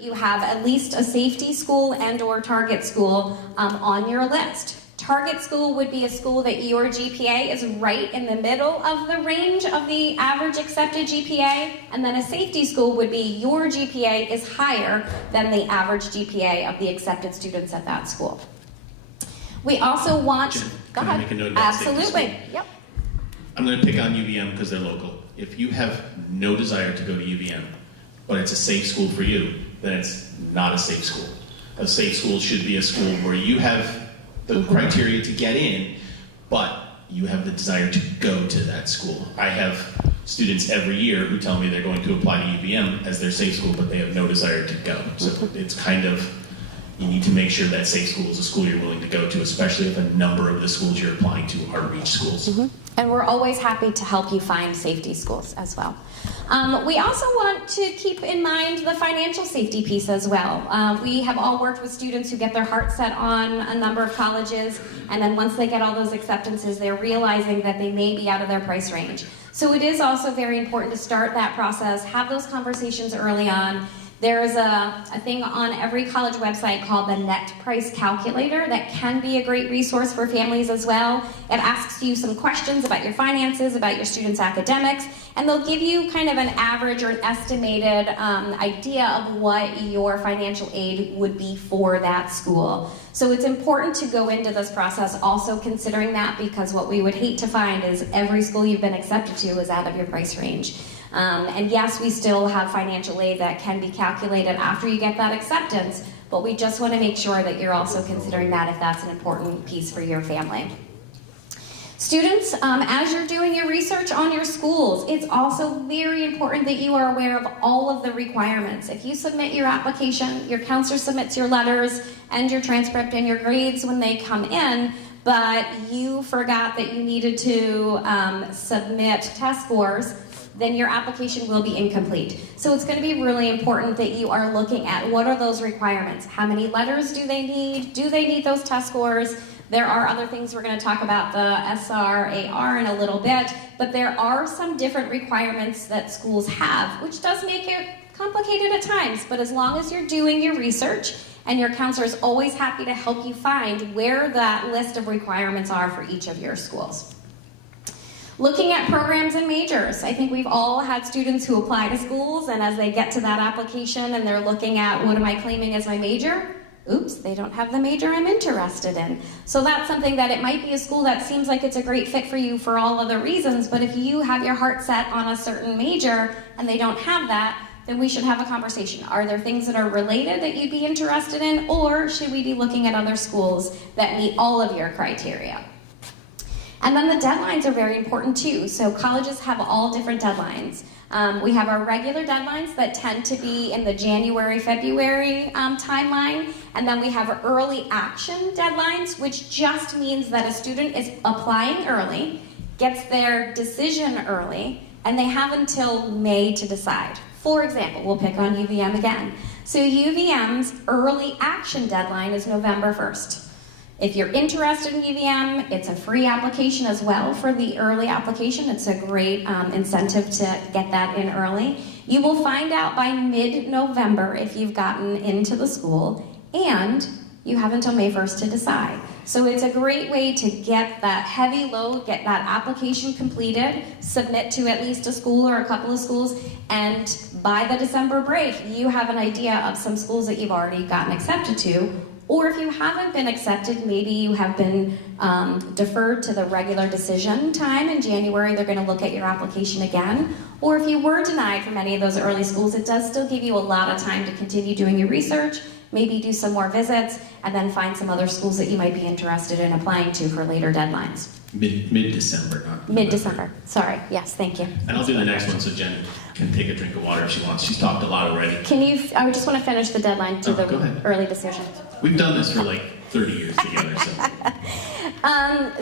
You have at least a safety school and or target school on your list. Target school would be a school that your GPA is right in the middle of the range of the average accepted GPA, and then a safety school would be your GPA is higher than the average GPA of the accepted students at that school. We also want... Jen, go can ahead. I make a note about safety Absolutely. school? Yep. I'm going to pick on UVM because they're local. If you have no desire to go to UVM, but it's a safe school for you, then it's not a safe school. A safe school should be a school where you have the criteria to get in, but you have the desire to go to that school. I have students every year who tell me they're going to apply to UVM as their safe school, but they have no desire to go. So it's kind of, you need to make sure that safe school is a school you're willing to go to, especially if a number of the schools you're applying to are reach schools. And we're always happy to help you find safety schools as well. We also want to keep in mind the financial safety piece as well. We have all worked with students who get their heart set on a number of colleges, and then once they get all those acceptances, they're realizing that they may be out of their price range. So it is also very important to start that process, have those conversations early on. There is a thing on every college website called the Net Price Calculator that can be a great resource for families as well. It asks you some questions about your finances, about your students' academics, and they'll give you kind of an average or an estimated idea of what your financial aid would be for that school. So it's important to go into this process also considering that, because what we would hate to find is every school you've been accepted to is out of your price range. And yes, we still have financial aid that can be calculated after you get that acceptance, but we just want to make sure that you're also considering that if that's an important piece for your family. Students, as you're doing your research on your schools, it's also very important that you are aware of all of the requirements. If you submit your application, your counselor submits your letters and your transcript and your grades when they come in, but you forgot that you needed to submit test scores, then your application will be incomplete. So it's going to be really important that you are looking at what are those requirements. How many letters do they need? Do they need those test scores? There are other things we're going to talk about, the SRAR in a little bit, but there are some different requirements that schools have, which does make it complicated at times, but as long as you're doing your research and your counselor is always happy to help you find where that list of requirements are for each of your schools. Looking at programs and majors. I think we've all had students who apply to schools, and as they get to that application and they're looking at what am I claiming as my major, oops, they don't have the major I'm interested in. So that's something that it might be a school that seems like it's a great fit for you for all other reasons, but if you have your heart set on a certain major and they don't have that, then we should have a conversation. Are there things that are related that you'd be interested in, or should we be looking at other schools that meet all of your criteria? And then the deadlines are very important too. So colleges have all different deadlines. We have our regular deadlines that tend to be in the January, February timeline. And then we have early action deadlines, which just means that a student is applying early, gets their decision early, and they have until May to decide. For example, we'll pick on UVM again. So UVM's early action deadline is November 1st. If you're interested in UVM, it's a free application as well for the early application. It's a great incentive to get that in early. You will find out by mid-November if you've gotten into the school, and you have until May 1st to decide. So it's a great way to get that heavy load, get that application completed, submit to at least a school or a couple of schools, and by the December break, you have an idea of some schools that you've already gotten accepted to. Or if you haven't been accepted, maybe you have been deferred to the regular decision time in January, they're going to look at your application again. Or if you were denied from any of those early schools, it does still give you a lot of time to continue doing your research, maybe do some more visits, and then find some other schools that you might be interested in applying to for later deadlines. Mid-December, not Mid-December. Sorry. Yes, thank you. And I'll do the next one so Jen can take a drink of water if she wants. She's talked a lot already. Can you, I just want to finish the deadline to the early decision. We've done this for like 30 years together, so.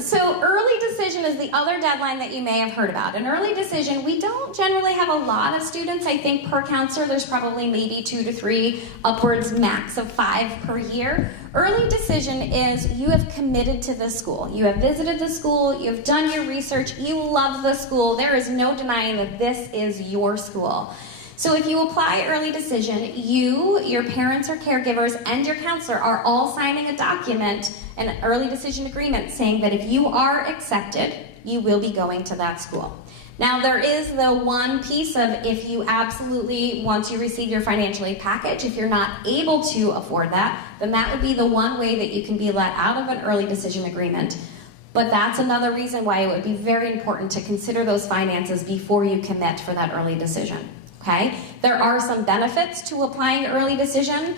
So early decision is the other deadline that you may have heard about. An early decision, we don't generally have a lot of students. I think per counselor, there's probably maybe 2 to 3, upwards max of 5 per year. Early decision is you have committed to the school. You have visited the school, you have done your research, you love the school. There is no denying that this is your school. So if you apply early decision, you, your parents or caregivers, and your counselor are all signing a document, an early decision agreement, saying that if you are accepted, you will be going to that school. Now there is the one piece of if you absolutely, once you receive your financial aid package, if you're not able to afford that, then that would be the one way that you can be let out of an early decision agreement. But that's another reason why it would be very important to consider those finances before you commit for that early decision. Okay? There are some benefits to applying early decision.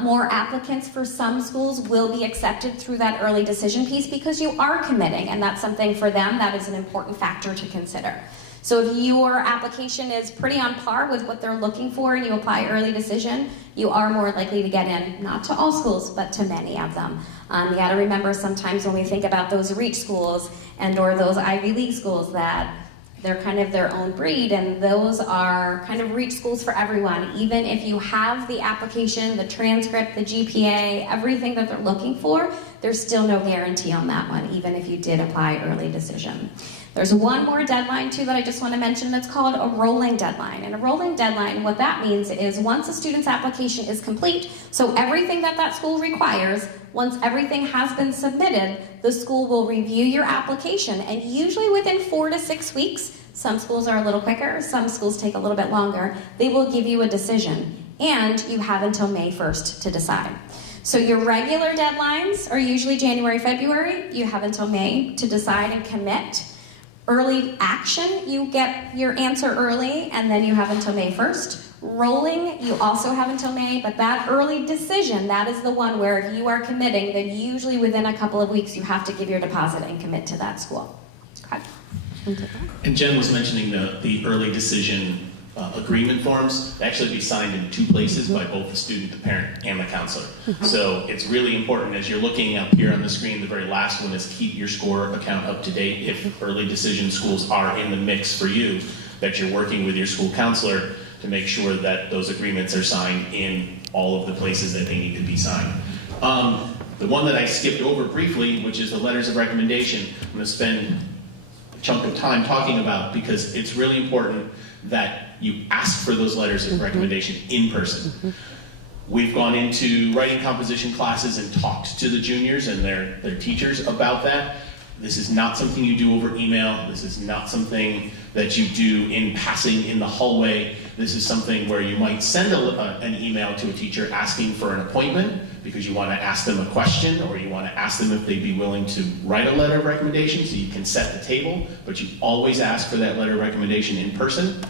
More applicants for some schools will be accepted through that early decision piece because you are committing, and that's something for them that is an important factor to consider. So if your application is pretty on par with what they're looking for and you apply early decision, you are more likely to get in, not to all schools, but to many of them. You got to remember sometimes when we think about those reach schools and or those Ivy League schools that they're kind of their own breed, and those are kind of reach schools for everyone. Even if you have the application, the transcript, the GPA, everything that they're looking for, there's still no guarantee on that one, even if you did apply early decision. There's one more deadline too that I just want to mention that's called a rolling deadline. And a rolling deadline, what that means is once a student's application is complete, so everything that that school requires, once everything has been submitted, the school will review your application, and usually within 4 to 6 weeks, some schools are a little quicker, some schools take a little bit longer, they will give you a decision, and you have until May 1st to decide. So your regular deadlines are usually January, February, you have until May to decide and commit. Early action, you get your answer early, and then you have until May 1st. Rolling, you also have until May, but that early decision, that is the one where if you are committing, then usually within a couple of weeks you have to give your deposit and commit to that school. Okay. And Jen was mentioning the early decision agreement forms actually be signed in 2 places by both the student, the parent, and the counselor. So it's really important as you're looking up here on the screen, the very last one is keep your score account up to date. If early decision schools are in the mix for you, that you're working with your school counselor to make sure that those agreements are signed in all of the places that they need to be signed. The one that I skipped over briefly, which is the letters of recommendation, I'm going to spend a chunk of time talking about because it's really important that you ask for those letters of recommendation in person. We've gone into writing composition classes and talked to the juniors and their teachers about that. This is not something you do over email. This is not something that you do in passing in the hallway. This is something where you might send an email to a teacher asking for an appointment because you want to ask them a question, or you want to ask them if they'd be willing to write a letter of recommendation so you can set the table, but you always ask for that letter of recommendation in person.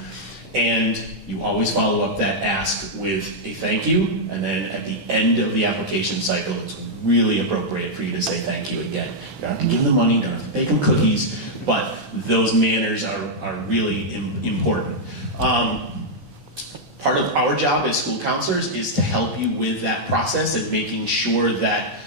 And you always follow up that ask with a thank you, and then at the end of the application cycle, it's really appropriate for you to say thank you again. You don't have to give them money, you don't have to bake them cookies, but those manners are really important. Part of our job as school counselors is to help you with that process and making sure that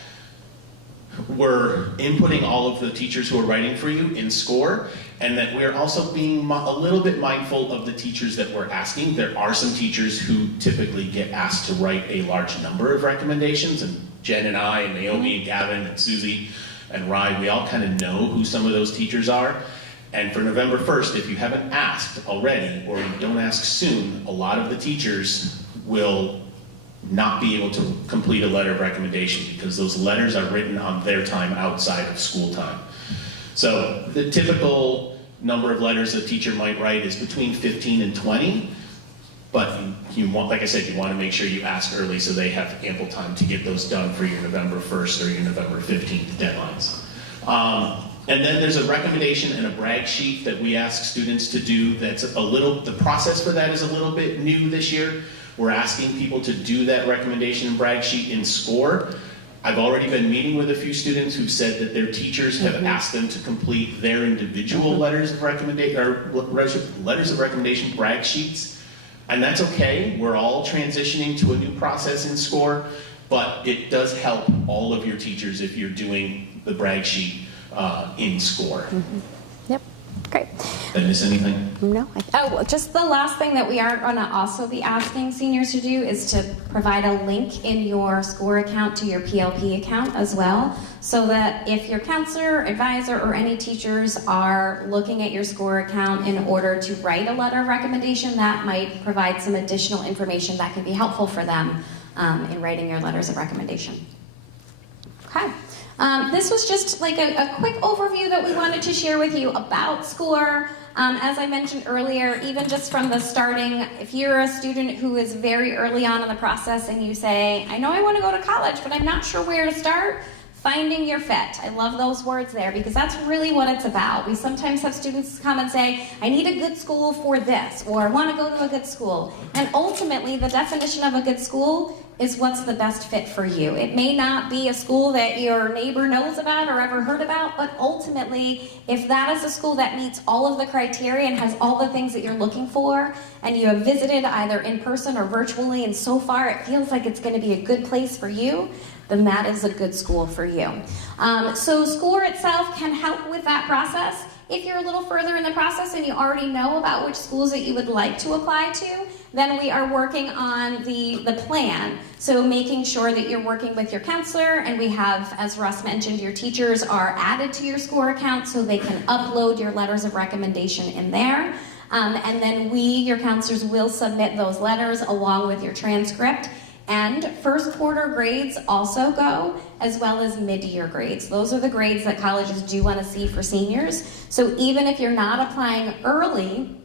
we're inputting all of the teachers who are writing for you in SCORE, and that we're also being a little bit mindful of the teachers that we're asking. There are some teachers who typically get asked to write a large number of recommendations, and Jen and I, and Naomi, and Gavin, and Susie, and Rye, we all kind of know who some of those teachers are. And for November 1st, if you haven't asked already, or you don't ask soon, a lot of the teachers will not be able to complete a letter of recommendation because those letters are written on their time outside of school time. So the typical number of letters a teacher might write is between 15 and 20, but you want, like I said, you want to make sure you ask early so they have ample time to get those done for your November 1st or your November 15th deadlines. And then there's a recommendation and a brag sheet that we ask students to do that's the process for that is a little bit new this year. We're asking people to do that recommendation and brag sheet in SCORE. I've already been meeting with a few students who've said that their teachers have asked them to complete their individual letters of recommendation brag sheets, and that's okay. We're all transitioning to a new process in SCORE, but it does help all of your teachers if you're doing the brag sheet in SCORE. Yep. Great. Did I miss anything? No. Oh, just the last thing that we are going to also be asking seniors to do is to provide a link in your SCORE account to your PLP account as well, so that if your counselor, advisor, or any teachers are looking at your SCORE account in order to write a letter of recommendation, that might provide some additional information that can be helpful for them in writing your letters of recommendation. Okay. This was just like a quick overview that we wanted to share with you about SCORE. As I mentioned earlier, even just from the starting, if you're a student who is very early on in the process and you say, I know I want to go to college, but I'm not sure where to start, finding your fit. I love those words there because that's really what it's about. We sometimes have students come and say, I need a good school for this, or I want to go to a good school. And ultimately, the definition of a good school is what's the best fit for you. It may not be a school that your neighbor knows about or ever heard about, but ultimately, if that is a school that meets all of the criteria and has all the things that you're looking for, and you have visited either in person or virtually, and so far it feels like it's going to be a good place for you, then that is a good school for you. So SCORE itself can help with that process. If you're a little further in the process and you already know about which schools that you would like to apply to, then we are working on the plan. So making sure that you're working with your counselor, and we have, as Russ mentioned, your teachers are added to your SCORE account so they can upload your letters of recommendation in there. And then we, your counselors, will submit those letters along with your transcript. And first quarter grades also go, as well as mid-year grades. Those are the grades that colleges do want to see for seniors. So even if you're not applying early,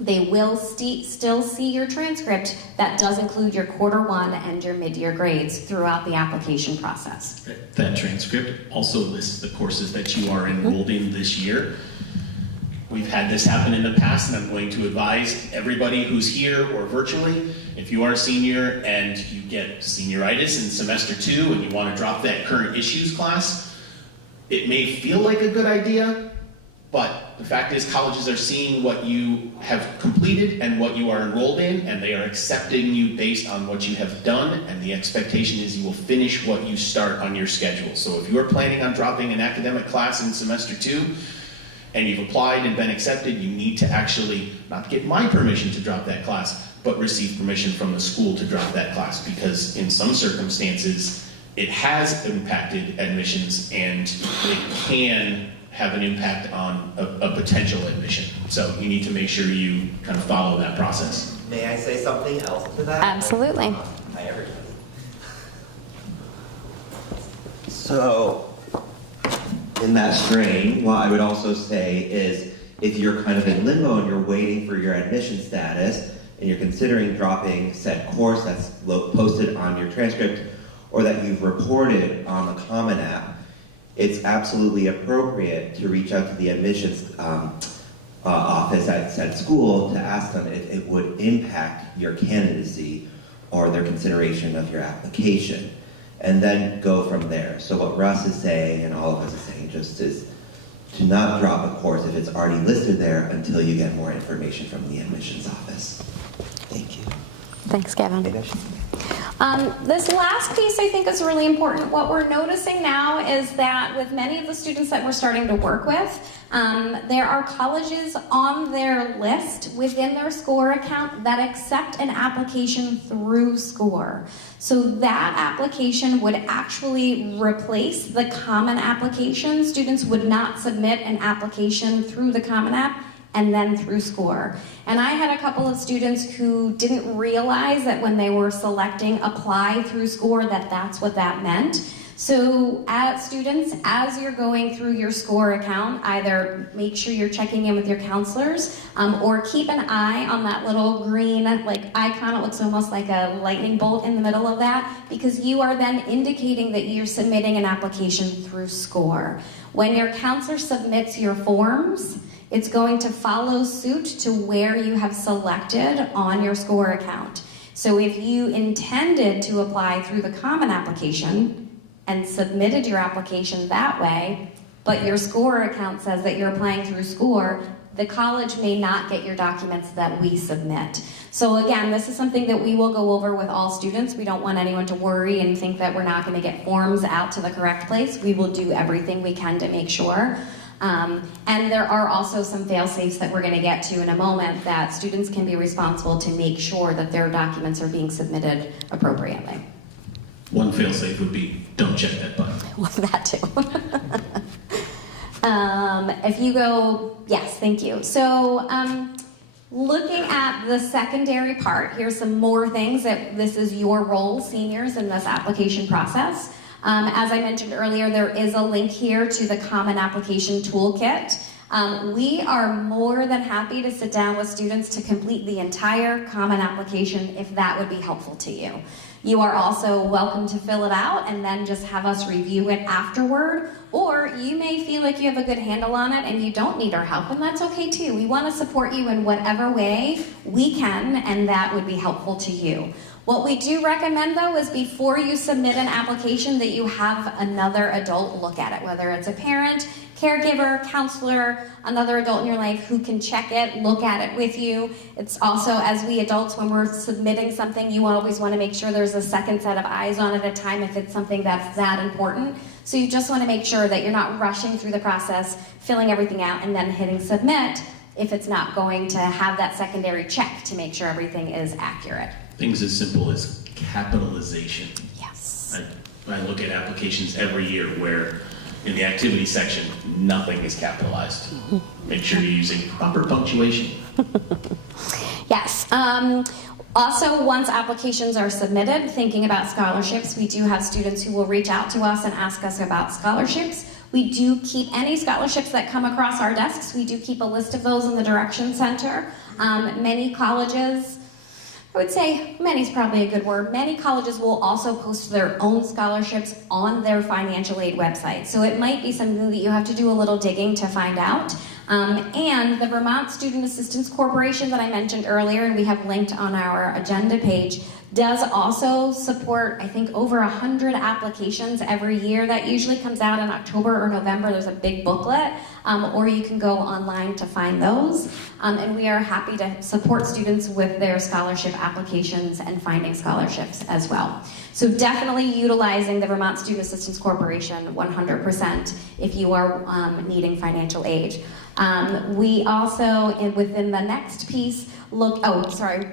they will still see your transcript that does include your quarter one and your mid-year grades throughout the application process. That transcript also lists the courses that you are enrolled in this year. We've had this happen in the past, and I'm going to advise everybody who's here or virtually, if you are a senior and you get senioritis in semester 2 and you want to drop that current issues class, it may feel like a good idea, but the fact is colleges are seeing what you have completed and what you are enrolled in, and they are accepting you based on what you have done, and the expectation is you will finish what you start on your schedule. So if you're planning on dropping an academic class in semester 2, and you've applied and been accepted, you need to actually not get my permission to drop that class, but receive permission from the school to drop that class, because in some circumstances, it has impacted admissions and it can have an impact on a potential admission. So you need to make sure you kind of follow that process. May I say something else to that? Absolutely. Hi, everybody. So, in that strain, what I would also say is if you're kind of in limbo and you're waiting for your admission status and you're considering dropping said course that's posted on your transcript or that you've reported on the Common App, it's absolutely appropriate to reach out to the admissions office at said school to ask them if it would impact your candidacy or their consideration of your application, and then go from there. So what Russ is saying, and all of us are saying, just is to not drop a course if it's already listed there until you get more information from the admissions office. Thank you. Thanks, Gavin. This last piece I think is really important. What we're noticing now is that with many of the students that we're starting to work with, there are colleges on their list within their SCORE account that accept an application through SCORE. So that application would actually replace the Common application. Students would not submit an application through the Common App and then through SCORE. And I had a couple of students who didn't realize that when they were selecting apply through SCORE that that's what that meant. So as students, as you're going through your SCORE account, either make sure you're checking in with your counselors or keep an eye on that little green icon. It looks almost like a lightning bolt in the middle of that, because you are then indicating that you're submitting an application through SCORE. When your counselor submits your forms, it's going to follow suit to where you have selected on your SCORE account. So if you intended to apply through the Common application and submitted your application that way, but your SCORE account says that you're applying through SCORE, the college may not get your documents that we submit. So again, this is something that we will go over with all students. We don't want anyone to worry and think that we're not going to get forms out to the correct place. We will do everything we can to make sure. And there are also some fail-safes that we're going to get to in a moment that students can be responsible to make sure that their documents are being submitted appropriately. One fail-safe would be, don't check that button. Well, that too. If you go, yes, thank you. So, looking at the secondary part, here's some more things that this is your role, seniors, in this application process. As I mentioned earlier, there is a link here to the Common Application Toolkit. We are more than happy to sit down with students to complete the entire Common Application if that would be helpful to you. You are also welcome to fill it out and then just have us review it afterward, or you may feel like you have a good handle on it and you don't need our help, and that's okay too. We want to support you in whatever way we can, and that would be helpful to you. What we do recommend, though, is before you submit an application that you have another adult look at it, whether it's a parent, caregiver, counselor, another adult in your life who can check it, look at it with you. It's also, as we adults, when we're submitting something, you always want to make sure there's a second set of eyes on it at a time if it's something that's that important. So you just want to make sure that you're not rushing through the process, filling everything out, and then hitting submit if it's not going to have that secondary check to make sure everything is accurate. Things as simple as capitalization. Yes. I look at applications every year where in the activity section, nothing is capitalized. Make sure you're using proper punctuation. Yes. Also, once applications are submitted, thinking about scholarships, we do have students who will reach out to us and ask us about scholarships. We do keep any scholarships that come across our desks. We do keep a list of those in the Direction Center. Many colleges, I would say many is probably a good word. Many colleges will also post their own scholarships on their financial aid website. So it might be something that you have to do a little digging to find out. And the Vermont Student Assistance Corporation that I mentioned earlier, and we have linked on our agenda page, does also support, I think, over 100 applications every year. That usually comes out in October or November. There's a big booklet, or you can go online to find those. And we are happy to support students with their scholarship applications and finding scholarships as well. So definitely utilizing the Vermont Student Assistance Corporation 100% if you are needing financial aid. We also, within the next piece,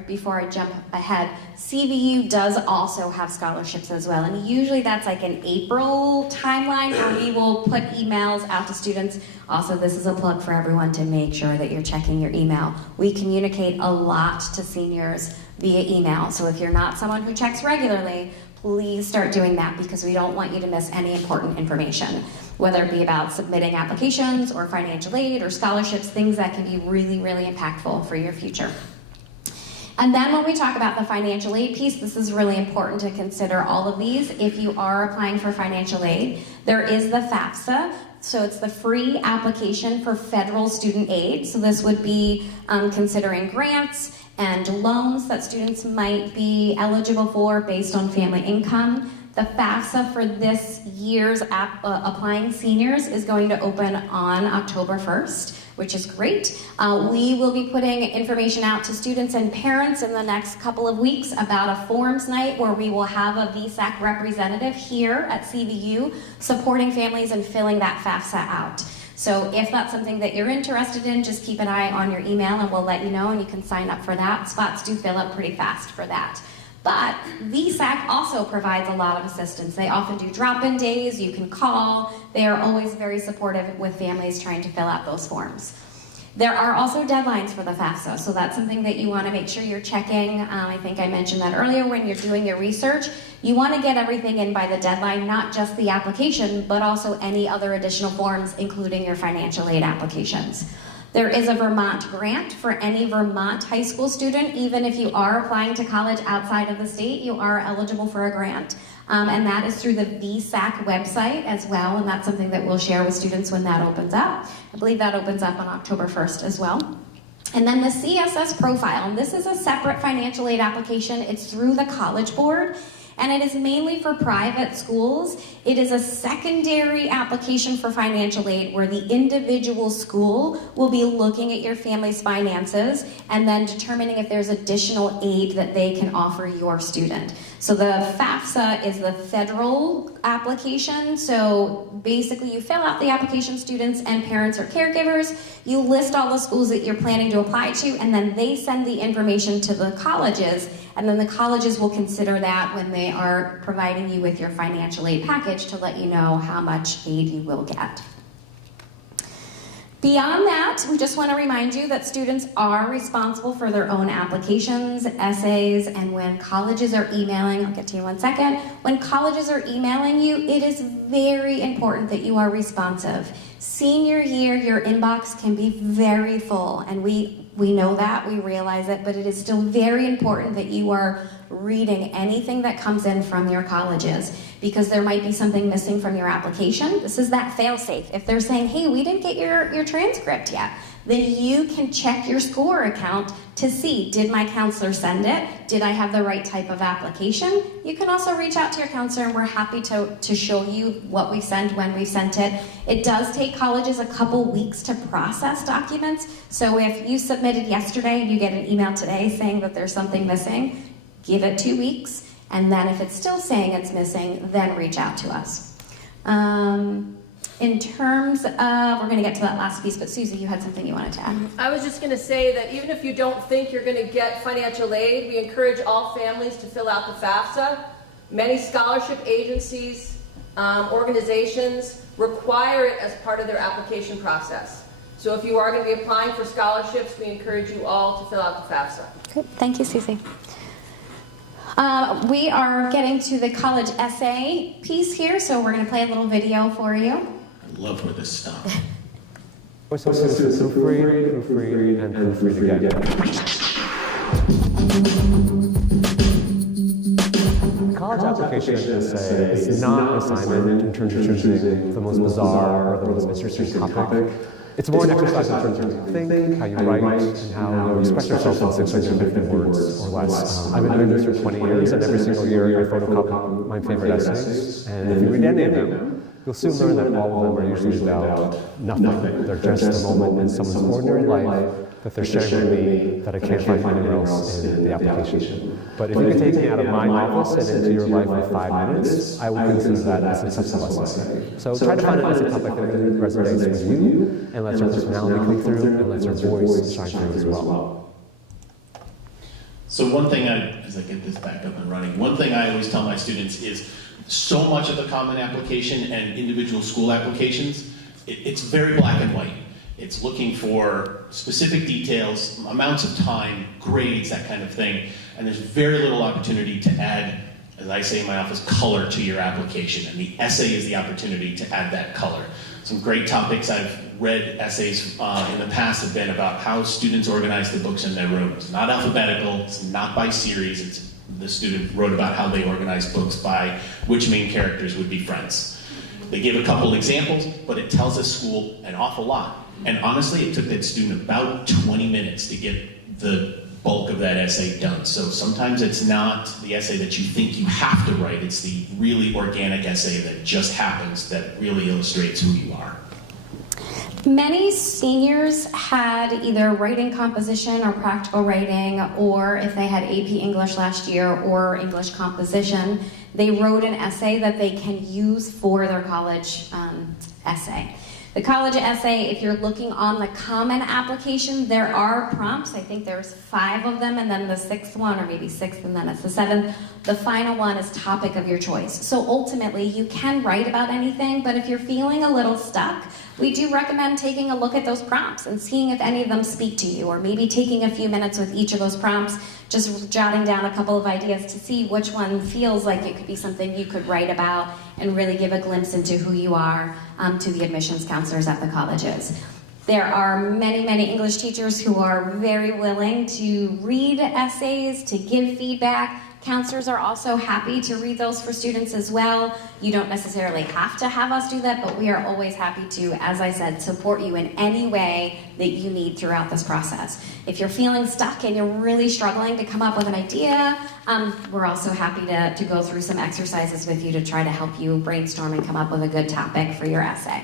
before I jump ahead, CVU does also have scholarships as well, and usually that's like an April timeline where we will put emails out to students. Also, this is a plug for everyone to make sure that you're checking your email. We communicate a lot to seniors via email, so if you're not someone who checks regularly, please start doing that because we don't want you to miss any important information, whether it be about submitting applications or financial aid or scholarships, things that can be really, really impactful for your future. And then when we talk about the financial aid piece, this is really important to consider all of these. If you are applying for financial aid, there is the FAFSA. So it's the free application for federal student aid. So this would be considering grants and loans that students might be eligible for based on family income. The FAFSA for this year's applying seniors is going to open on October 1st, which is great. We will be putting information out to students and parents in the next couple of weeks about a forums night where we will have a VSAC representative here at CVU supporting families and filling that FAFSA out. So if that's something that you're interested in, just keep an eye on your email and we'll let you know and you can sign up for that. Spots do fill up pretty fast for that. But VSAC also provides a lot of assistance. They often do drop-in days, you can call. They are always very supportive with families trying to fill out those forms. There are also deadlines for the FAFSA, so that's something that you want to make sure you're checking. I think I mentioned that earlier when you're doing your research. You want to get everything in by the deadline, not just the application, but also any other additional forms, including your financial aid applications. There is a Vermont grant for any Vermont high school student. Even if you are applying to college outside of the state, you are eligible for a grant. And that is through the VSAC website as well, and that's something that we'll share with students when that opens up. I believe that opens up on October 1st as well. And then the CSS profile, and this is a separate financial aid application. It's through the College Board, and it is mainly for private schools. It is a secondary application for financial aid where the individual school will be looking at your family's finances and then determining if there's additional aid that they can offer your student. So the FAFSA is the federal application. So basically you fill out the application, students and parents or caregivers, you list all the schools that you're planning to apply to, and then they send the information to the colleges, and then the colleges will consider that when they are providing you with your financial aid package to let you know how much aid you will get. Beyond that, we just want to remind you that students are responsible for their own applications, essays, and when colleges are emailing, I'll get to you in 1 second, when colleges are emailing you, it is very important that you are responsive. Senior year, your inbox can be very full, and we know that, we realize it, but it is still very important that you are reading anything that comes in from your colleges, because there might be something missing from your application. This is that fail-safe. If they're saying, hey, we didn't get your transcript yet, then you can check your SCORE account to see, did my counselor send it? Did I have the right type of application? You can also reach out to your counselor, and we're happy to show you what we sent, when we sent it. It does take colleges a couple weeks to process documents, so if you submitted yesterday and you get an email today saying that there's something missing, give it 2 weeks, and then if it's still saying it's missing, then reach out to us. In terms of, we're going to get to that last piece, but Susie, you had something you wanted to add. I was just going to say that even if you don't think you're going to get financial aid, we encourage all families to fill out the FAFSA. Many scholarship agencies, organizations require it as part of their application process. So if you are going to be applying for scholarships, we encourage you all to fill out the FAFSA. Great. Thank you, Susie. We are getting to the college essay piece here, so we're going to play a little video for you. I love where this stops. So proofread, and proofread again. College application essay is not an assignment in terms of choosing the most bizarre or the most interesting topic. It's more an exercise in terms of how you think, how you write, and how you express yourself in 650 words or less. I've been doing this for 20 years, and every single year I photocopy my favorite essays. And if you read any of them, you'll soon learn that all of them are usually about nothing. They're just a moment in someone's ordinary life that they're sharing with me that I can't find anywhere else in the application. But if you can take me out of my office and into your life in 5 minutes, I will consider that as a successful essay. So try to find an essay topic that resonates with you, and let your personality come through, and let your voice shine through as well. So one thing as I get this back up and running, one thing I always tell my students is so much of the Common Application and individual school applications, it's very black and white. It's looking for specific details, amounts of time, grades, that kind of thing, and there's very little opportunity to add, as I say in my office, color to your application, and the essay is the opportunity to add that color. Some great topics I've read essays in the past have been about how students organize the books in their rooms. Not alphabetical, it's not by series, it's the student wrote about how they organize books by which main characters would be friends. They give a couple examples, but it tells a school an awful lot. And honestly, it took that student about 20 minutes to get the bulk of that essay done. So sometimes it's not the essay that you think you have to write, it's the really organic essay that just happens that really illustrates who you are. Many seniors had either writing composition or practical writing, or if they had AP English last year or English composition, they wrote an essay that they can use for their college essay. The college essay, if you're looking on the Common Application, there are prompts. I think there's 5 of them, and then the 6th one, or maybe 6th, and then it's the 7th. The final one is topic of your choice. So ultimately, you can write about anything, but if you're feeling a little stuck, we do recommend taking a look at those prompts and seeing if any of them speak to you, or maybe taking a few minutes with each of those prompts, just jotting down a couple of ideas to see which one feels like it could be something you could write about and really give a glimpse into who you are to the admissions counselors at the colleges. There are many, many English teachers who are very willing to read essays, to give feedback. Counselors are also happy to read those for students as well. You don't necessarily have to have us do that, but we are always happy to, as I said, support you in any way that you need throughout this process. If you're feeling stuck and you're really struggling to come up with an idea, we're also happy to go through some exercises with you to try to help you brainstorm and come up with a good topic for your essay.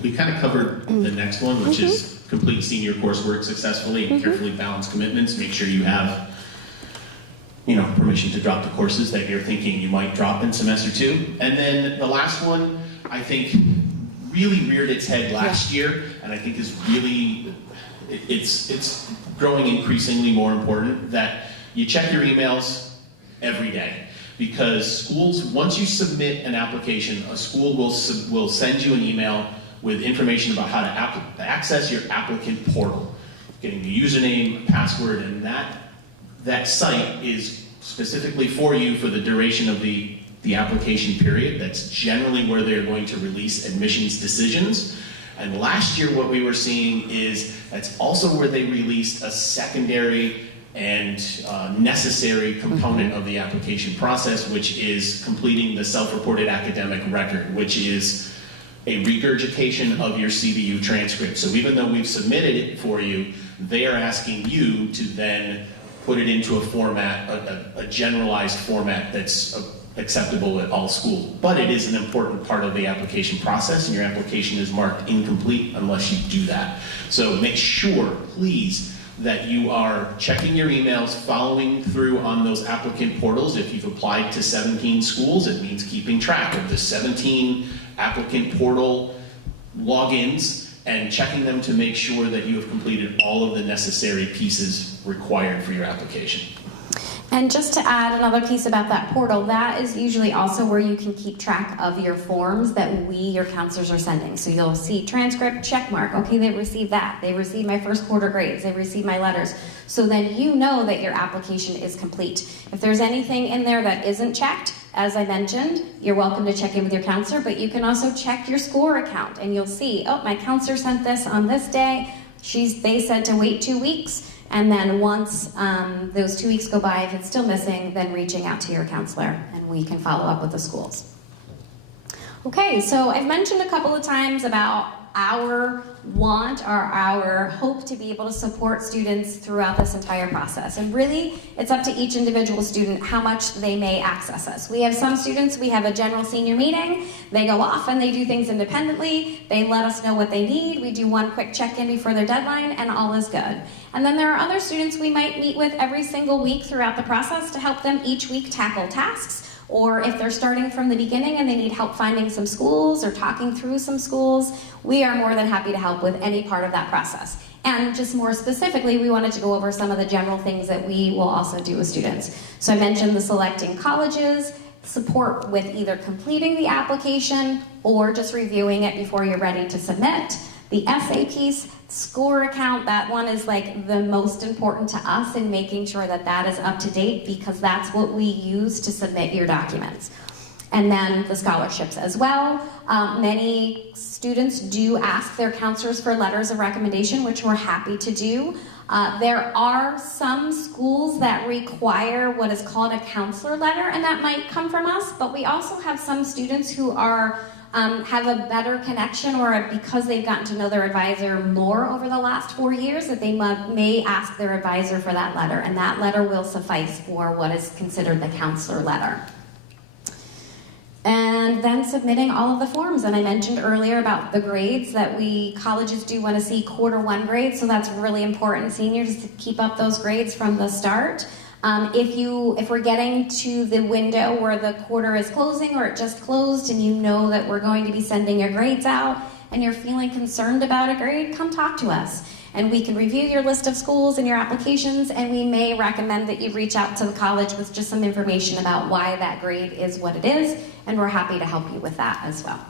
We kind of covered the next one, which is complete senior coursework successfully and carefully balance commitments. Make sure you have permission to drop the courses that you're thinking you might drop in semester 2. And then the last one, I think, really reared its head last year, and I think is really, it's growing increasingly more important, that you check your emails every day. Because schools, once you submit an application, a school will send you an email with information about how to access your applicant portal, getting the username, password, and that site is specifically for you for the duration of the application period. That's generally where they're going to release admissions decisions. And last year what we were seeing is that's also where they released a secondary and necessary component of the application process, which is completing the self-reported academic record, which is a regurgitation of your CVU transcript. So even though we've submitted it for you, they are asking you to then put it into a format, a generalized format that's acceptable at all schools. But it is an important part of the application process, and your application is marked incomplete unless you do that. So make sure, please, that you are checking your emails, following through on those applicant portals. If you've applied to 17 schools, it means keeping track of the 17 applicant portal logins and checking them to make sure that you have completed all of the necessary pieces required for your application. And just to add another piece about that portal, that is usually also where you can keep track of your forms that your counselors, are sending. So you'll see transcript, check mark, okay, they received that. They received my first quarter grades, they received my letters. So then you know that your application is complete. If there's anything in there that isn't checked, as I mentioned, you're welcome to check in with your counselor, but you can also check your score account and you'll see, oh, my counselor sent this on this day. They said to wait 2 weeks. And then once those 2 weeks go by, if it's still missing, then reaching out to your counselor and we can follow up with the schools. Okay, so I've mentioned a couple of times about our want or our hope to be able to support students throughout this entire process. And really, it's up to each individual student how much they may access us. We have some students, we have a general senior meeting, they go off and they do things independently, they let us know what they need, we do one quick check-in before their deadline, and all is good. And then there are other students we might meet with every single week throughout the process to help them each week tackle tasks. Or if they're starting from the beginning and they need help finding some schools or talking through some schools, we are more than happy to help with any part of that process. And just more specifically, we wanted to go over some of the general things that we will also do with students. So I mentioned the selecting colleges, support with either completing the application or just reviewing it before you're ready to submit. The essay piece, score account, that one is like the most important to us in making sure that that is up to date because that's what we use to submit your documents. And then the scholarships as well. Many students do ask their counselors for letters of recommendation, which we're happy to do. There are some schools that require what is called a counselor letter, and that might come from us, but we also have some students who are have a better connection, or because they've gotten to know their advisor more over the last 4 years, that they may ask their advisor for that letter, and that letter will suffice for what is considered the counselor letter. And then submitting all of the forms, and I mentioned earlier about the grades that colleges do want to see quarter 1 grades, so that's really important, seniors, to keep up those grades from the start. If we're getting to the window where the quarter is closing or it just closed and you know that we're going to be sending your grades out and you're feeling concerned about a grade, come talk to us. And we can review your list of schools and your applications, and we may recommend that you reach out to the college with just some information about why that grade is what it is, and we're happy to help you with that as well.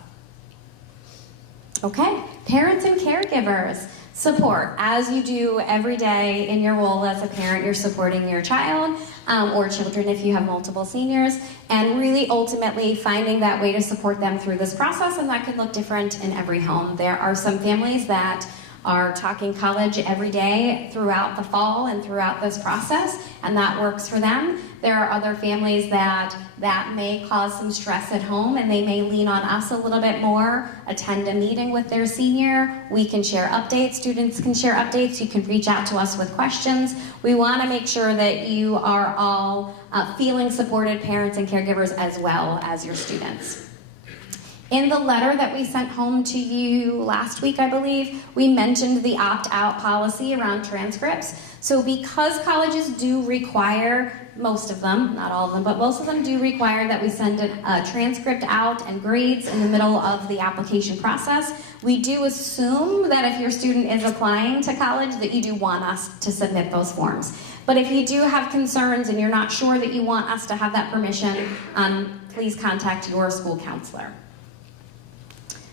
Okay, parents and caregivers. Support, as you do every day in your role as a parent, you're supporting your child or children if you have multiple seniors, and really ultimately finding that way to support them through this process, and that could look different in every home. There are some families that are talking college every day throughout the fall and throughout this process, and that works for them. There are other families that may cause some stress at home, and they may lean on us a little bit more, attend a meeting with their senior. We can share updates, students can share updates, you can reach out to us with questions. We want to make sure that you are all feeling supported, parents and caregivers, as well as your students. In the letter that we sent home to you last week, I believe, we mentioned the opt-out policy around transcripts. So because colleges do require, most of them, not all of them, but most of them do require that we send a transcript out and grades in the middle of the application process, we do assume that if your student is applying to college that you do want us to submit those forms. But if you do have concerns and you're not sure that you want us to have that permission, please contact your school counselor.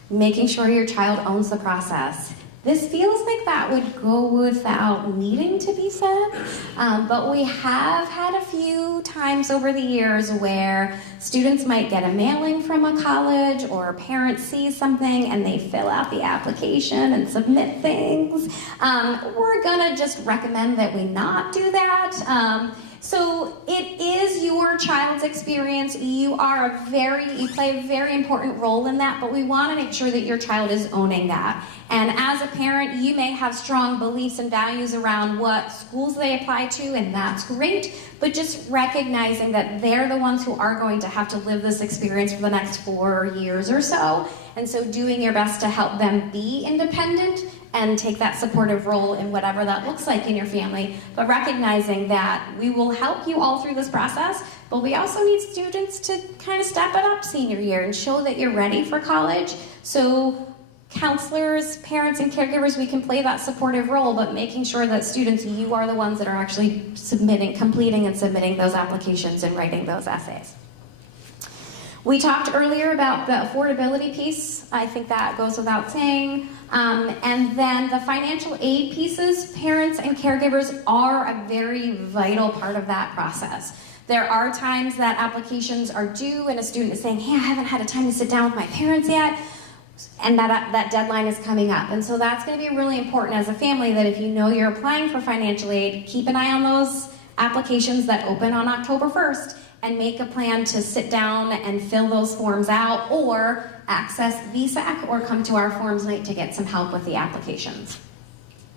Making sure your child owns the process. This feels like that would go without needing to be said, but we have had a few times over the years where students might get a mailing from a college or a parent sees something and they fill out the application and submit things. We're gonna just recommend that we not do that. So it is your child's experience. You play a very important role in that, but we want to make sure that your child is owning that. And as a parent, you may have strong beliefs and values around what schools they apply to, and that's great, but just recognizing that they're the ones who are going to have to live this experience for the next 4 years or so, and so doing your best to help them be independent and take that supportive role in whatever that looks like in your family, but recognizing that we will help you all through this process, but we also need students to kind of step it up senior year and show that you're ready for college. So counselors, parents, and caregivers, we can play that supportive role, but making sure that students, you are the ones that are actually completing and submitting those applications and writing those essays. We talked earlier about the affordability piece. I think that goes without saying. And then the financial aid pieces, parents and caregivers are a very vital part of that process. There are times that applications are due and a student is saying, hey, I haven't had a time to sit down with my parents yet, and that deadline is coming up. And so that's going to be really important as a family, that if you know you're applying for financial aid, keep an eye on those applications that open on October 1st and make a plan to sit down and fill those forms out, or access VSAC or come to our forms night to get some help with the applications.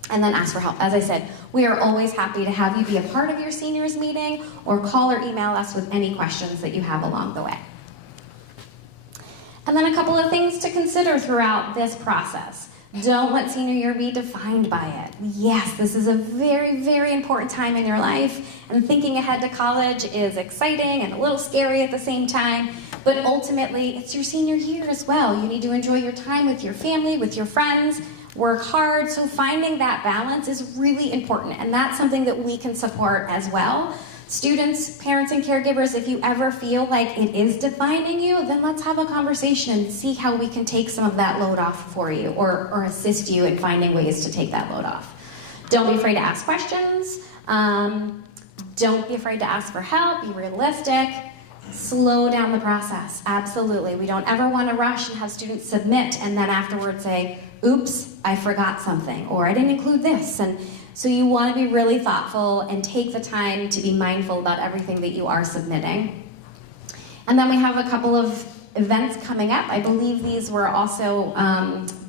And then ask for help. As I said, we are always happy to have you be a part of your seniors meeting, or call or email us with any questions that you have along the way. And then a couple of things to consider throughout this process. Don't let senior year be defined by it. Yes, this is a very, very important time in your life, and thinking ahead to college is exciting and a little scary at the same time, but ultimately it's your senior year as well. You need to enjoy your time with your family, with your friends, work hard, so finding that balance is really important, and that's something that we can support as well. Students, parents, and caregivers, if you ever feel like it is defining you, then let's have a conversation and see how we can take some of that load off for you, or assist you in finding ways to take that load off. Don't be afraid to ask questions. Don't be afraid to ask for help. Be realistic. Slow down the process. Absolutely. We don't ever want to rush and have students submit and then afterwards say, oops, I forgot something, or I didn't include this. And so you want to be really thoughtful and take the time to be mindful about everything that you are submitting. And then we have a couple of events coming up. I believe these were also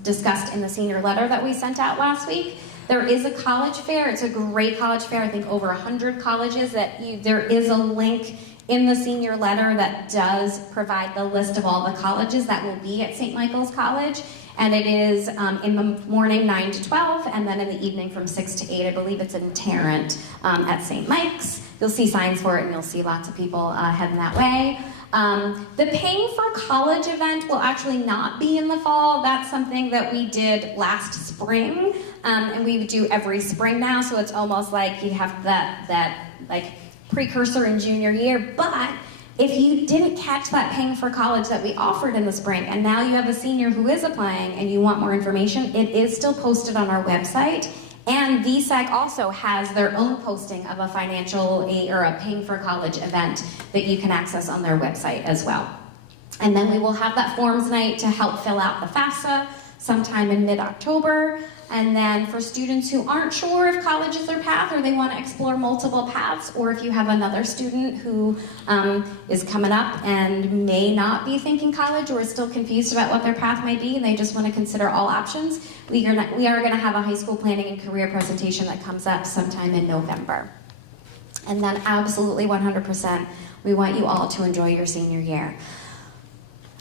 discussed in the senior letter that we sent out last week. There is a college fair. It's a great college fair. I think over 100 colleges. There is a link in the senior letter that does provide the list of all the colleges that will be at St. Michael's College. And it is in the morning 9 to 12, and then in the evening from 6 to 8. I believe it's in Tarrant at St. Mike's. You'll see signs for it, and you'll see lots of people heading that way. The Paying for College event will actually not be in the fall. That's something that we did last spring, and we do every spring now, so it's almost like you have that like precursor in junior year. But if you didn't catch that Paying for College that we offered in the spring, and now you have a senior who is applying and you want more information, it is still posted on our website. And VSAC also has their own posting of a financial aid or a Paying for College event that you can access on their website as well. And then we will have that forms night to help fill out the FAFSA sometime in mid-October. And then for students who aren't sure if college is their path, or they want to explore multiple paths, or if you have another student who is coming up and may not be thinking college, or is still confused about what their path might be, and they just want to consider all options, we are going to have a high school planning and career presentation that comes up sometime in November. And then absolutely 100%, we want you all to enjoy your senior year.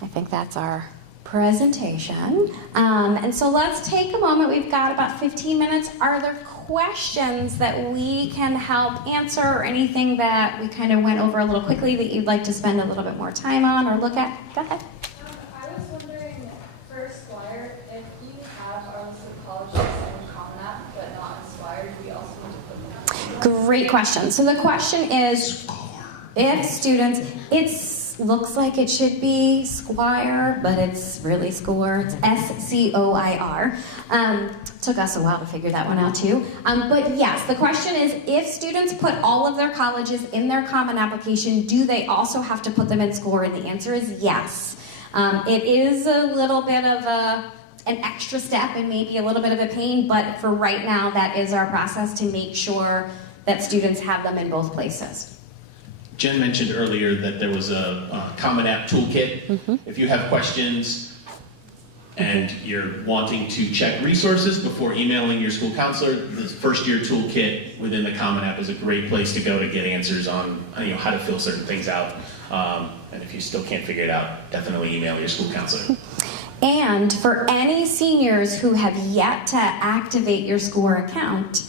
I think that's our presentation. And so let's take a moment. We've got about 15 minutes. Are there questions that we can help answer, or anything that we kind of went over a little quickly that you'd like to spend a little bit more time on or look at? Go ahead. I was wondering, for Squire, if you have our list of colleges in Common App but not in Squire, do we also need to put them out? Great question. So the question is, if students, looks like it should be Squire, but it's really Score. It's SCOIR. Took us a while to figure that one out too. But yes, the question is, if students put all of their colleges in their Common Application, do they also have to put them in Score? And the answer is yes. It is a little bit of an extra step and maybe a little bit of a pain, but for right now, that is our process to make sure that students have them in both places. Jen mentioned earlier that there was a Common App toolkit. If you have questions and you're wanting to check resources before emailing your school counselor, the first year toolkit within the Common App is a great place to go to get answers on how to fill certain things out. And if you still can't figure it out, definitely email your school counselor. And for any seniors who have yet to activate your Score account,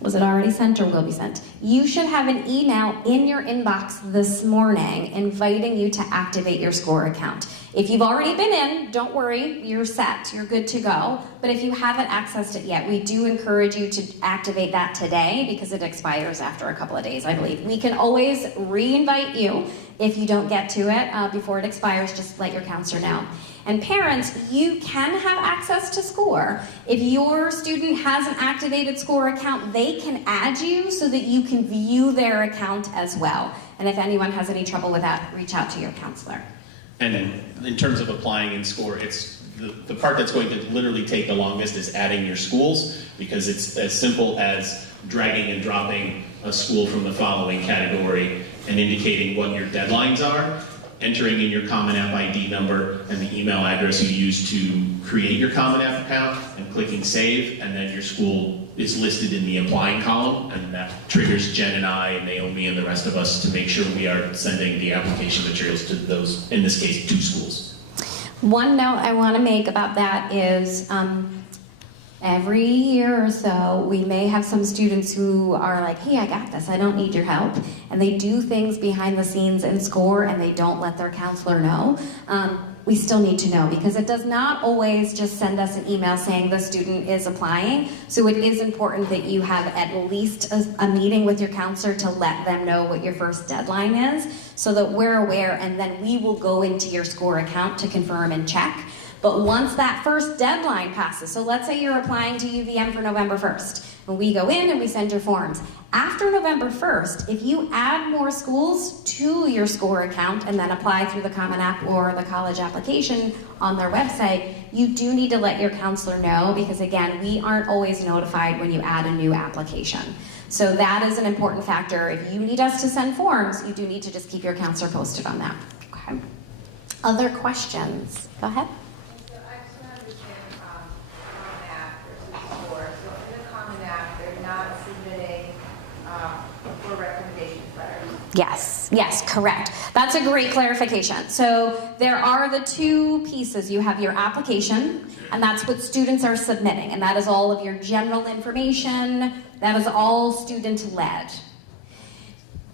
was it already sent or will be sent? You should have an email in your inbox this morning inviting you to activate your Score account. If you've already been in, don't worry, you're set, you're good to go. But if you haven't accessed it yet, we do encourage you to activate that today because it expires after a couple of days, I believe. We can always re-invite you if you don't get to it before it expires. Just let your counselor know. And parents, you can have access to Score. If your student has an activated Score account, they can add you so that you can view their account as well. And if anyone has any trouble with that, reach out to your counselor. And in terms of applying in Score, it's the part that's going to literally take the longest is adding your schools, because it's as simple as dragging and dropping a school from the following category and indicating what your deadlines are, entering in your Common App ID number and the email address you use to create your Common App account, and clicking save, and then your school is listed in the applying column, and that triggers Jen and I and Naomi and the rest of us to make sure we are sending the application materials to those, in this case, 2 schools. One note I want to make about that is every year or so, we may have some students who are like, hey, I got this, I don't need your help. And they do things behind the scenes in Score and they don't let their counselor know. We still need to know, because it does not always just send us an email saying the student is applying. So it is important that you have at least a meeting with your counselor to let them know what your first deadline is, so that we're aware, and then we will go into your Score account to confirm and check. But once that first deadline passes, so let's say you're applying to UVM for November 1st, and we go in and we send your forms. After November 1st, if you add more schools to your Score account and then apply through the Common App or the college application on their website, you do need to let your counselor know, because again, we aren't always notified when you add a new application. So that is an important factor. If you need us to send forms, you do need to just keep your counselor posted on that. Okay. Other questions? Go ahead. Yes, correct. That's a great clarification. So there are the 2 pieces. You have your application, and that's what students are submitting, and that is all of your general information. That is all student-led.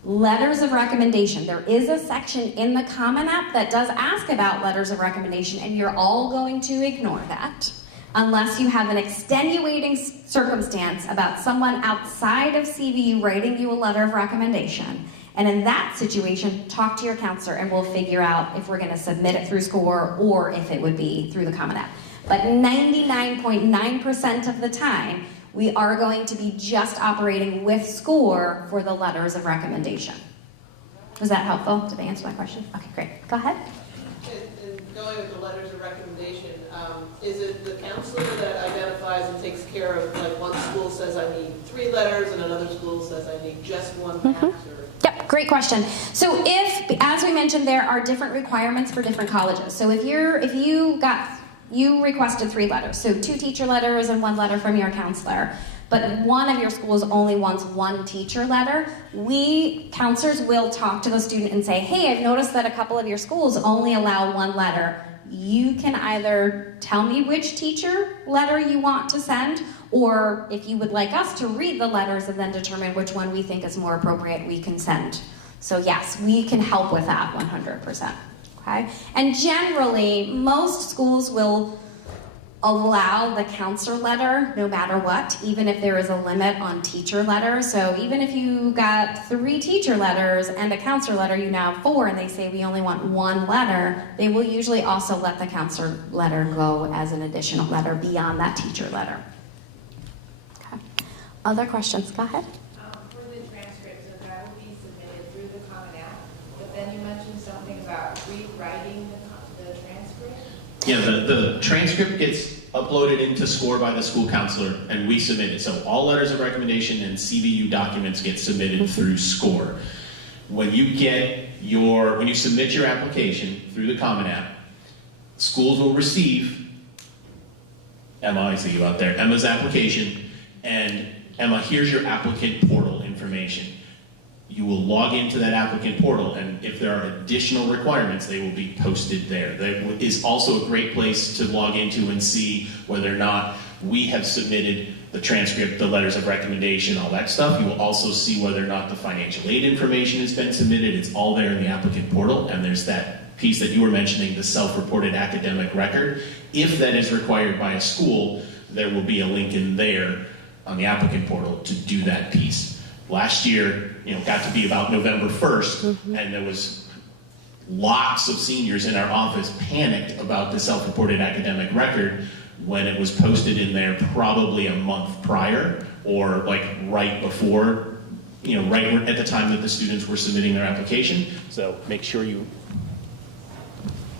Letters of recommendation. There is a section in the Common App that does ask about letters of recommendation, and you're all going to ignore that unless you have an extenuating circumstance about someone outside of CVU writing you a letter of recommendation. And in that situation, talk to your counselor and we'll figure out if we're going to submit it through Score or if it would be through the Common App. But 99.9% of the time, we are going to be just operating with Score for the letters of recommendation. Was that helpful? Did I answer my question? Okay, great. Go ahead. And going with the letters of recommendation, is it the counselor that identifies and takes care of, like, one school says I need 3 letters and another school says I need just 1 max? Yep, great question. So if, as we mentioned, there are different requirements for different colleges. So if you requested 3 letters, so 2 teacher letters and 1 letter from your counselor, but one of your schools only wants 1 teacher letter, we counselors will talk to the student and say, hey, I've noticed that a couple of your schools only allow 1 letter. you can either tell me which teacher letter you want to send, or if you would like us to read the letters and then determine which one we think is more appropriate, we can send. So yes, we can help with that 100%. Okay? And generally, most schools will allow the counselor letter no matter what, even if there is a limit on teacher letters. So even if you got 3 teacher letters and a counselor letter, you now have 4, and they say we only want 1 letter, they will usually also let the counselor letter go as an additional letter beyond that teacher letter. Okay. Other questions? Go ahead. For the transcript, so that will be submitted through the Common App, but then you mentioned something about rewriting the transcript? Yeah, the transcript gets uploaded into SCORE by the school counselor, and we submit it. So all letters of recommendation and CVU documents get submitted through SCORE. When you submit your application through the Common App, schools will receive Emma, I see you out there, Emma's application, and Emma, here's your applicant portal information. You will log into that applicant portal, and if there are additional requirements, they will be posted there. That is also a great place to log into and see whether or not we have submitted the transcript, the letters of recommendation, all that stuff. You will also see whether or not the financial aid information has been submitted. It's all there in the applicant portal, and there's that piece that you were mentioning, the self-reported academic record. If that is required by a school, there will be a link in there on the applicant portal to do that piece. Last year, got to be about November 1st, and there was lots of seniors in our office panicked about the self-reported academic record when it was posted in there probably a month prior, or like right before, right at the time that the students were submitting their application. So make sure you,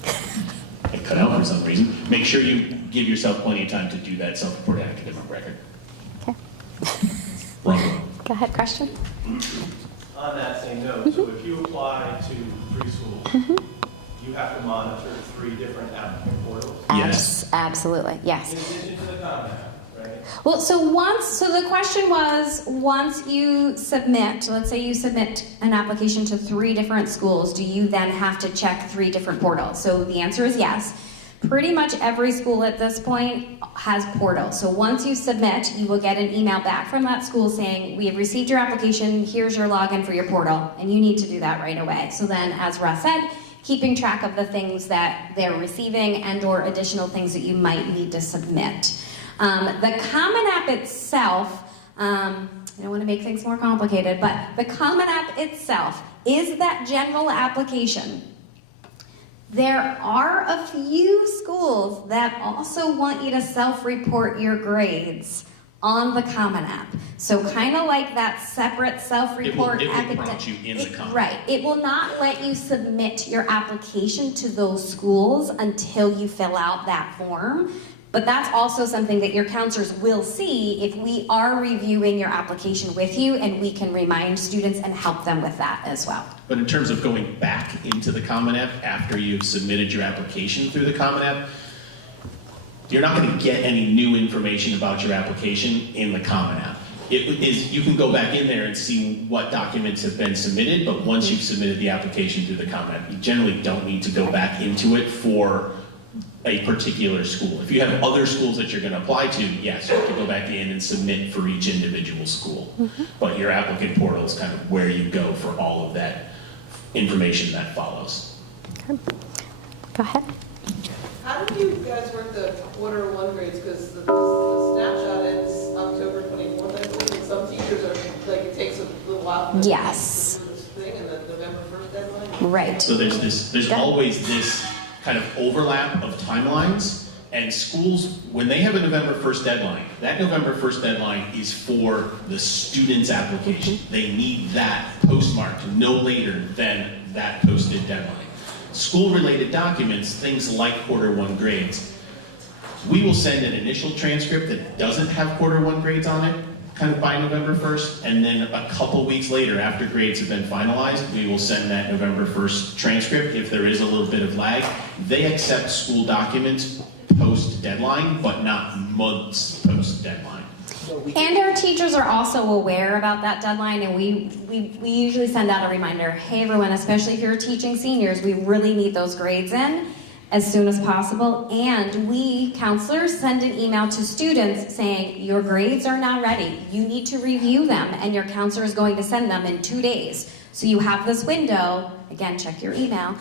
it cut out for some reason, make sure you give yourself plenty of time to do that self-reported academic record. Okay. Wrong. Go ahead, question? On that same note, so if you apply to 3 schools, you have to monitor 3 different applicant portals? Yes. Absolutely, yes. In addition to the Common App, right? Well, so the question was, once you submit, let's say you submit an application to 3 different schools, do you then have to check 3 different portals? So the answer is yes. Pretty much every school at this point has portals. So once you submit, you will get an email back from that school saying, we have received your application, here's your login for your portal, and you need to do that right away. So then, as Russ said, keeping track of the things that they're receiving and or additional things that you might need to submit. The Common App itself, I don't want to make things more complicated, but the Common App itself is that general application. There are a few schools that also want you to self-report your grades on the Common App. So kind of like that separate self-report It will prompt you in the Common App. Right. It will not let you submit your application to those schools until you fill out that form. But that's also something that your counselors will see if we are reviewing your application with you, and we can remind students and help them with that as well. But in terms of going back into the Common App after you've submitted your application through the Common App, you're not going to get any new information about your application in the Common App. You can go back in there and see what documents have been submitted, but once you've submitted the application through the Common App, you generally don't need to go back into it for a particular school. If you have other schools that you're going to apply to, yes, you have to go back in and submit for each individual school. But your applicant portal is kind of where you go for all of that information that follows. Okay. Go ahead. How do you guys work the quarter 1 grades? Because the snapshot ends October 24th, I believe, and some teachers are like, it takes a little while for them Yes. to do this thing, and the November 1st deadline. Right. So there's always this kind of overlap of timelines, and schools, when they have a November 1st deadline, that November 1st deadline is for the student's application. They need that postmarked no later than that posted deadline. School-related documents, things like quarter 1 grades, we will send an initial transcript that doesn't have quarter 1 grades on it, kind of by November 1st, and then a couple weeks later, after grades have been finalized, we will send that November 1st transcript. If there is a little bit of lag, they accept school documents post-deadline, but not months post-deadline. And our teachers are also aware about that deadline, and we usually send out a reminder, hey everyone, especially if you're teaching seniors, we really need those grades in. as soon as possible, and we, counselors, send an email to students saying, your grades are not ready. You need to review them, and your counselor is going to send them in 2 days. So you have this window, again, check your email,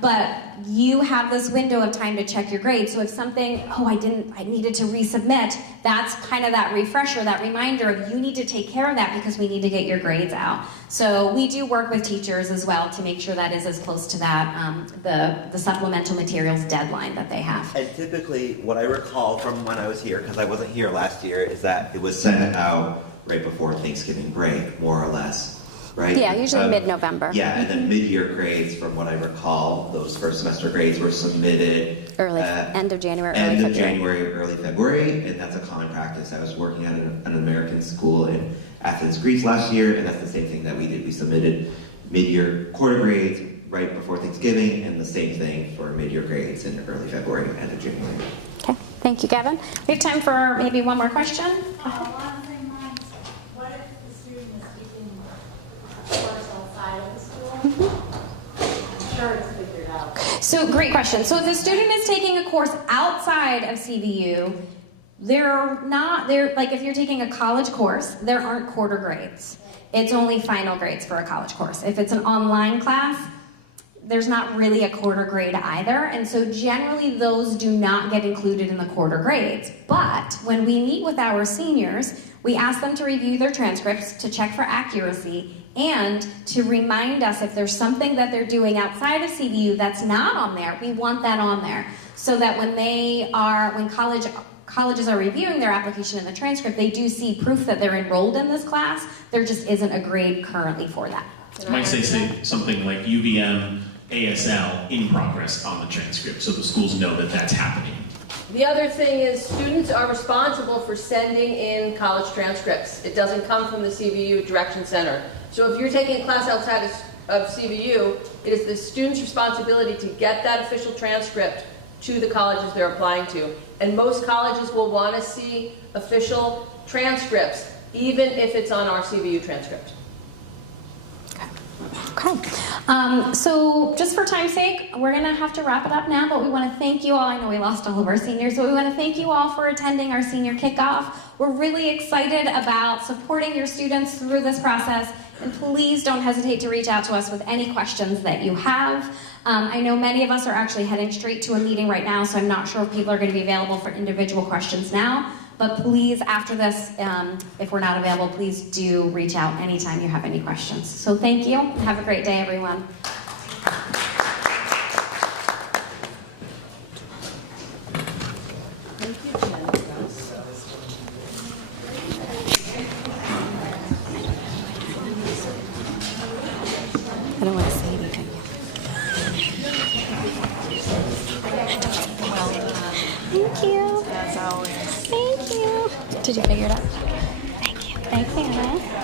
but you have this window of time to check your grades. So if something, I needed to resubmit, that's kind of that refresher, that reminder of you need to take care of that because we need to get your grades out. So we do work with teachers as well to make sure that is as close to that, the supplemental materials deadline that they have. And typically, what I recall from when I was here, because I wasn't here last year, is that it was sent out right before Thanksgiving break, more or less. Right? Yeah, usually mid-November. Yeah, and then mid-year grades, from what I recall, those first semester grades were submitted end of January, early February, and that's a common practice. I was working at an American school in Athens, Greece last year, and that's the same thing that we did. We submitted mid-year quarter grades right before Thanksgiving, and the same thing for mid-year grades in early February, end of January. Okay, thank you, Gavin. We have time for maybe one more question. Along the same lines, what if the student is taking a course outside of the school? I'm sure it's figured out. So great question. So if the student is taking a course outside of CVU, like if you're taking a college course, there aren't quarter grades. It's only final grades for a college course. If it's an online class, there's not really a quarter grade either, and so generally those do not get included in the quarter grades. But when we meet with our seniors, we ask them to review their transcripts to check for accuracy and to remind us if there's something that they're doing outside of CVU that's not on there, we want that on there, so that when colleges are reviewing their application and the transcript, they do see proof that they're enrolled in this class. There just isn't a grade currently for that. You might say something like UVM ASL in progress on the transcript, so the schools know that that's happening. The other thing is students are responsible for sending in college transcripts. It doesn't come from the CVU Direction Center. So if you're taking a class outside of CVU, it is the student's responsibility to get that official transcript to the colleges they're applying to. And most colleges will want to see official transcripts, even if it's on our CVU transcript. Okay. So just for time's sake, we're going to have to wrap it up now, but we want to thank you all. I know we lost all of our seniors, but we want to thank you all for attending our senior kickoff. We're really excited about supporting your students through this process, and please don't hesitate to reach out to us with any questions that you have. I know many of us are actually heading straight to a meeting right now, so I'm not sure if people are going to be available for individual questions now. But please, after this, if we're not available, please do reach out anytime you have any questions. So thank you. Have a great day, everyone. I don't want to say anything. Thank you. As always. Thank you. Did you figure it out? Thank you. Thanks, Anna.